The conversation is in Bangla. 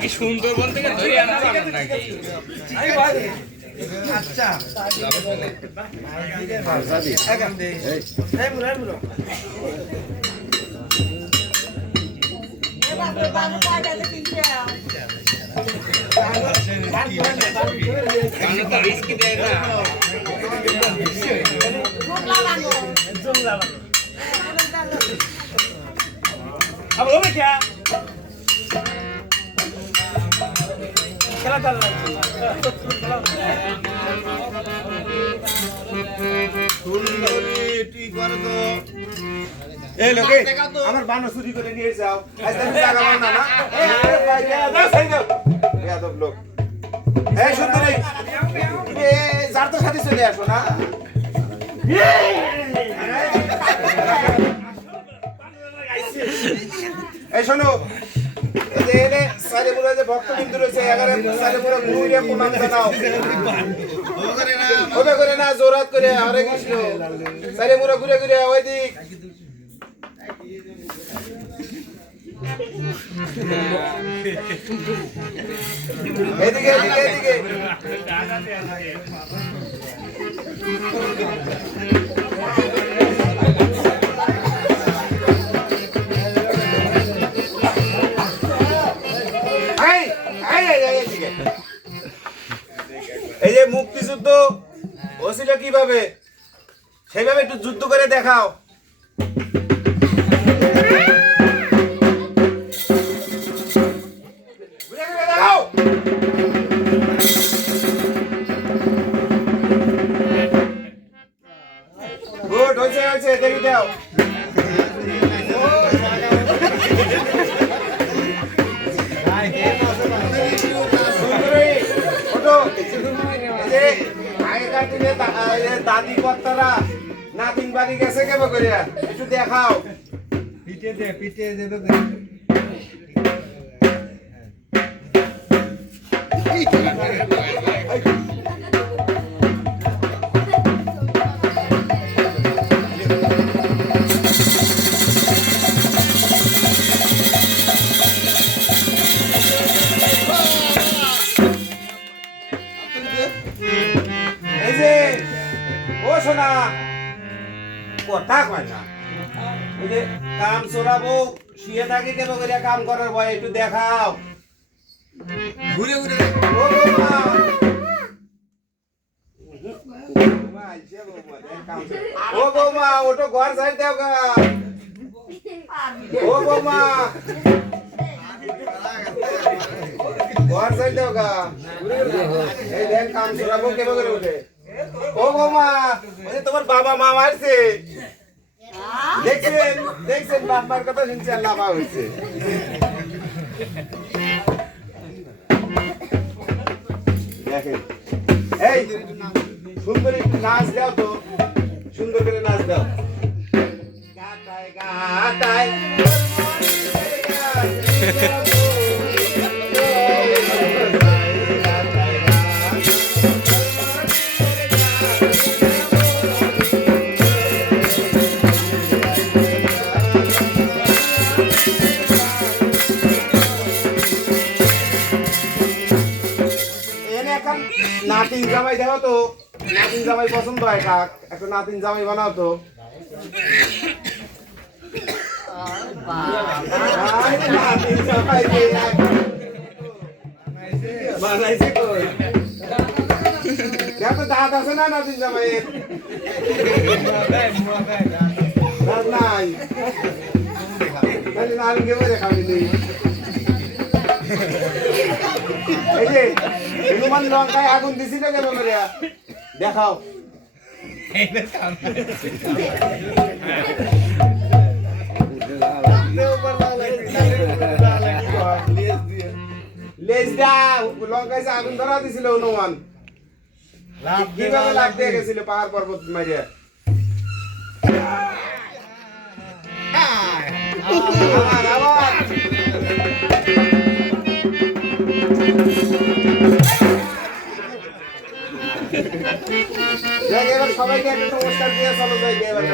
কি সুন্দরবন থেকে ধরে আনা নাকি আচ্ছা রিস্কি দেয় না अब हो गया क्या चला चल সুন্দরী ঠিক করে তো এই লোকে আমার বানো চুরি করে নিয়ে যাও আজ তুমি জায়গা পাও না না আরে ভাই দাও সেই দাও বেয়াদব লোক এই সুন্দরী এ যার তো সাথে চলে আসো না এই শোনো এনে সারে মুরা যে ভক্তবিন্দু রয়েছে এগারে সারে মুরা ঘুরিয়ে প্রণাম জানাও ওবে করে না জোরাত করে হরে কৃষ্ণ সারে মুরা ঘুরে ঘুরে ওই দিক এদিকে এদিকে এদিকে এই যে মুক্তিযুদ্ধ হয়েছিল কিভাবে সেভাবে একটু যুদ্ধ করে দেখাও গুড হয়েছে হয়েছে দেখি দাও দাদি কর্তারা নাতিন বাড়ি গেছে কেমন করিয়া একটু দেখাও পিঠে দে পিঠে দেবে শোনা কথা কয় না ওই যে কাম চোরাবো শুয়ে থাকে কেন করে কাম করার ভয় একটু দেখাও ঘুরে ঘুরে ও বৌমা ওটো ঘর সাইড দাও গা ও বৌমা ঘর সাইড দাও গা এই দেখ কাম চোরাবো কেন করে উঠে ও বৌমা তোমার বাবা মা মারছে দেখছেন দেখছেন বাবার কথা শুনছি আল্লাহ মা হচ্ছে দেখেন এই সুন্দর একটু নাচ দাও তো সুন্দর করে নাচ দাও গাতায় গাতায় নাতিন জামাই দেখো তো নাতিন জামাই পছন্দ হয় কাক একটা নাতিন জামাই বানাও তো দেখো দাঁত আছে না নাতিন জামাইয়ের দাঁত নাই নারকেল দেখাবি তুই এই যে হনুমান লঙ্কায় আগুন দিছিল কেন করিয়া দেখাও লেজটা লঙ্কায় আগুন ধরা দিছিল হনুমান কিভাবে লাগতে গেছিল পাহাড় পর্বত মারিয়া এবার সবাইকে একটা নমস্কার দিয়ে চলো যাই এবার